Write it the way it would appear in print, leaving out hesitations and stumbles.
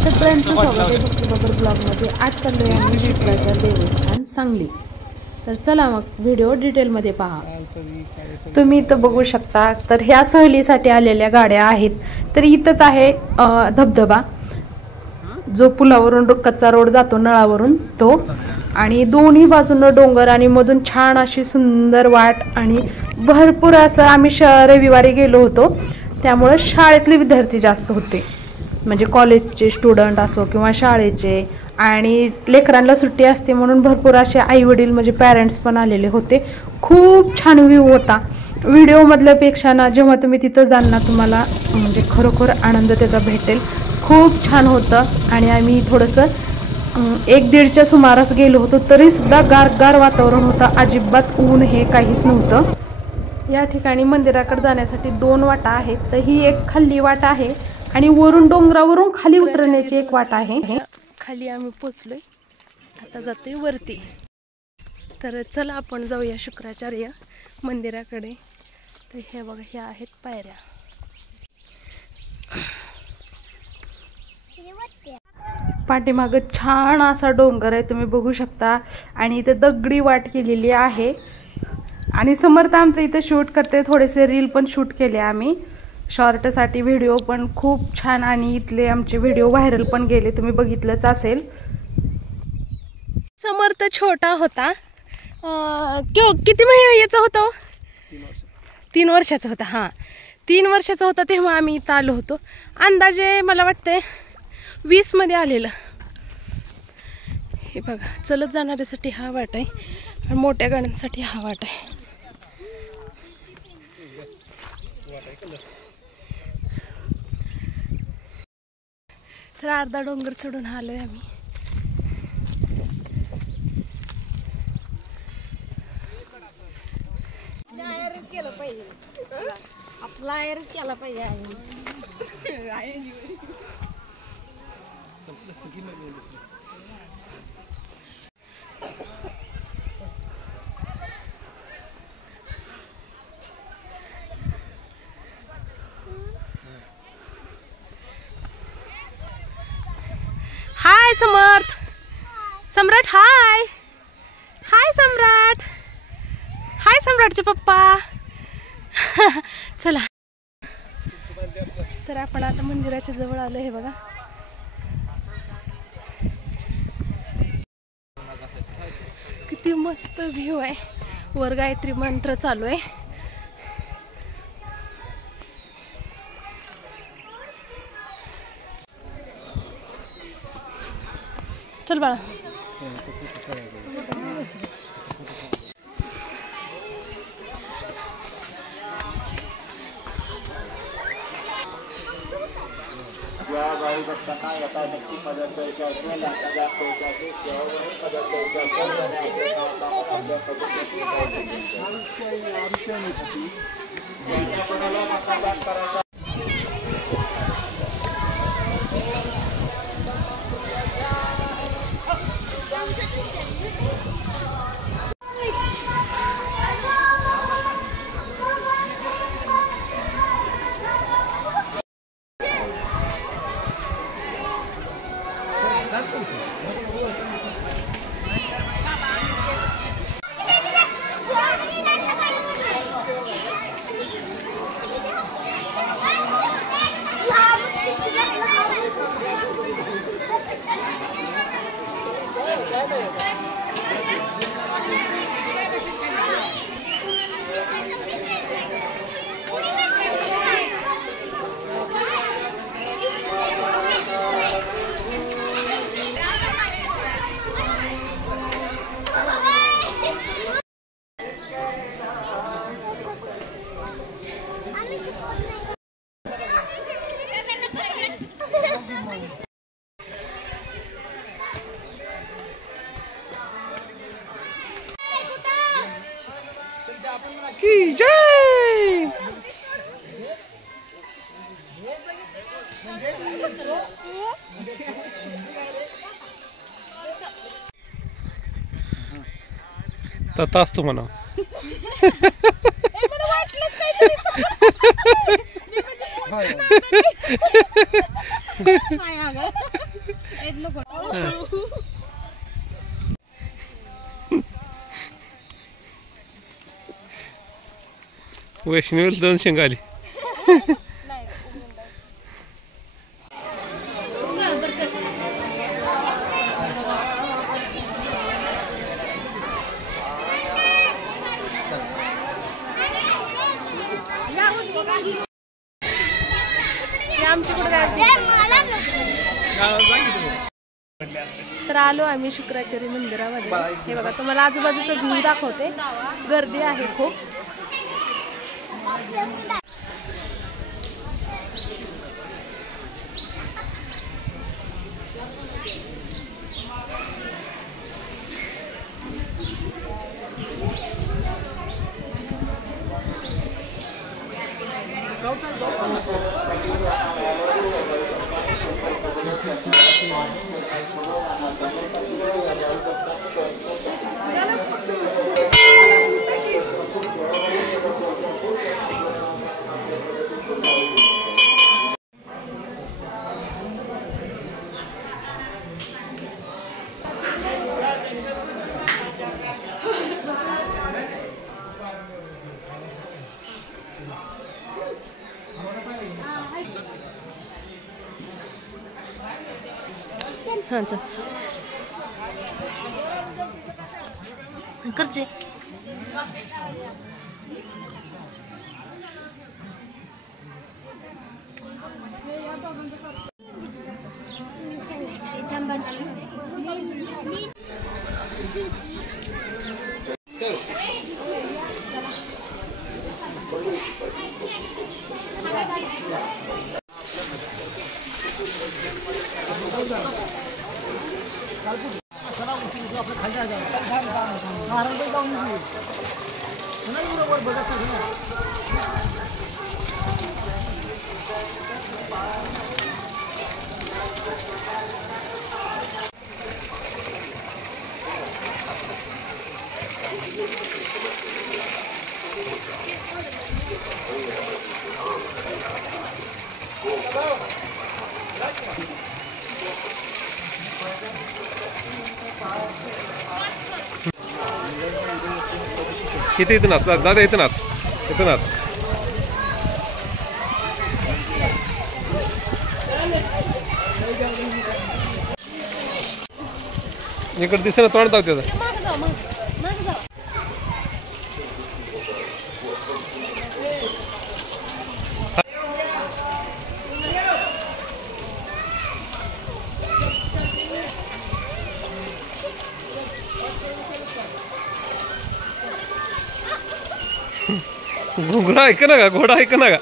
सगळ्यांचं स्वागत आहे भक्तीबगर ब्लॉगमध्ये। आज चाललोय आम्ही शुक्राचार्य देवस्थान सांगली। तर चला मग व्हिडिओ डिटेलमध्ये पहा। तुम्ही इथं बघू शकता, तर ह्या सहलीसाठी आलेल्या गाड्या आहेत। तर इथंच आहे धबधबा, जो पुलावरून कच्चा रोड जातो नळावरून तो, आणि दोन्ही बाजूनं डोंगर आणि मधून छान अशी सुंदर वाट, आणि भरपूर असं आम्ही रविवारी गेलो होतो, त्यामुळे शाळेतले विद्यार्थी जास्त होते, म्हणजे कॉलेजचे स्टुडंट असो किंवा शाळेचे, आणि लेकरांना सुट्टी असते म्हणून भरपूर असे आई वडील म्हणजे पॅरेंट्स पण आलेले होते। खूप छान व्ह्यू होता व्हिडिओमधल्यापेक्षा ना, जेव्हा तुम्ही तिथं जाल ना तुम्हाला म्हणजे खरोखर आनंद त्याचा भेटेल। खूप छान होतं, आणि आम्ही थोडंसं 1-1:30च्या सुमारास गेलो होतो, तरीसुद्धा गारगार वातावरण होतं, अजिबात ऊन हे काहीच नव्हतं। या ठिकाणी मंदिराकडे जाण्यासाठी 2 वाटा आहेत। तर ही एक खाली वाट आहे, आणि वरून डोंगरावरून खाली उतरण्याची एक वाट आहे। खाली आम्ही पोचलोय, आता जातोय वरती। तर चला आपण जाऊया शुक्राचार्य मंदिराकडे। तर हे बघा, ह्या आहेत पायऱ्या। पाठीमाग छान असा डोंगर आहे, तुम्ही बघू शकता, आणि इथे दगडी वाट केलेली आहे। आणि समर्थ आमचं इथे शूट करते, थोडेसे रील पण शूट केले आम्ही शॉर्टसाठी, व्हिडिओ पण खूप छान, आणि इथले आमचे व्हिडिओ व्हायरल पण गेले, तुम्ही बघितलंच असेल। समर्थ छोटा होता, किती महिन्याचा होता? 3 वर्षाचा होता। हां, 3 वर्षाचा होता तेव्हा आम्ही इथं आलो होतो। अंदाजे मला वाटते 20 मध्ये आलेलं। हे बघा, चलत जाणाऱ्यासाठी हा वाट आहे, आणि मोठ्या गाड्यांसाठी हा वाट आहे। तर अर्धा डोंगर चढून आलोय आम्ही। केलं पाहिजे, आपला आयरच केला पाहिजे। हाय समर्थ, सम्राट हाय, हाय सम्राट, हाय सम्राटचे पप्पा। चला, तर आपण आता मंदिराच्या जवळ आलो। हे बघा, किती मस्त व्ह्यू आहे, वर गायत्री मंत्र चालू आहे। चल बाळा, या गाडी बसताना येता नक्की मदत द्यायची असेल, आपल्याला पैशाची केव्हाही मदत द्यायची असेल, की जय। तथा असतो म्हणा। वैष्णवीला 2 शेंगा आली. तर आलो आम्ही शुक्राचार्य मंदिरामध्ये. हे बघा तुम्हाला आजूबाजूचा व्ह्यू दाखवते. गर्दी आहे खूप. हाँ चल करचे. किती इथं नाच दादा, इथं नाच, इथं नाच. इकडे दिसेना तोंड जाऊ त्याचं. घुंगरा ऐक ना का, घोडा ऐक ना का.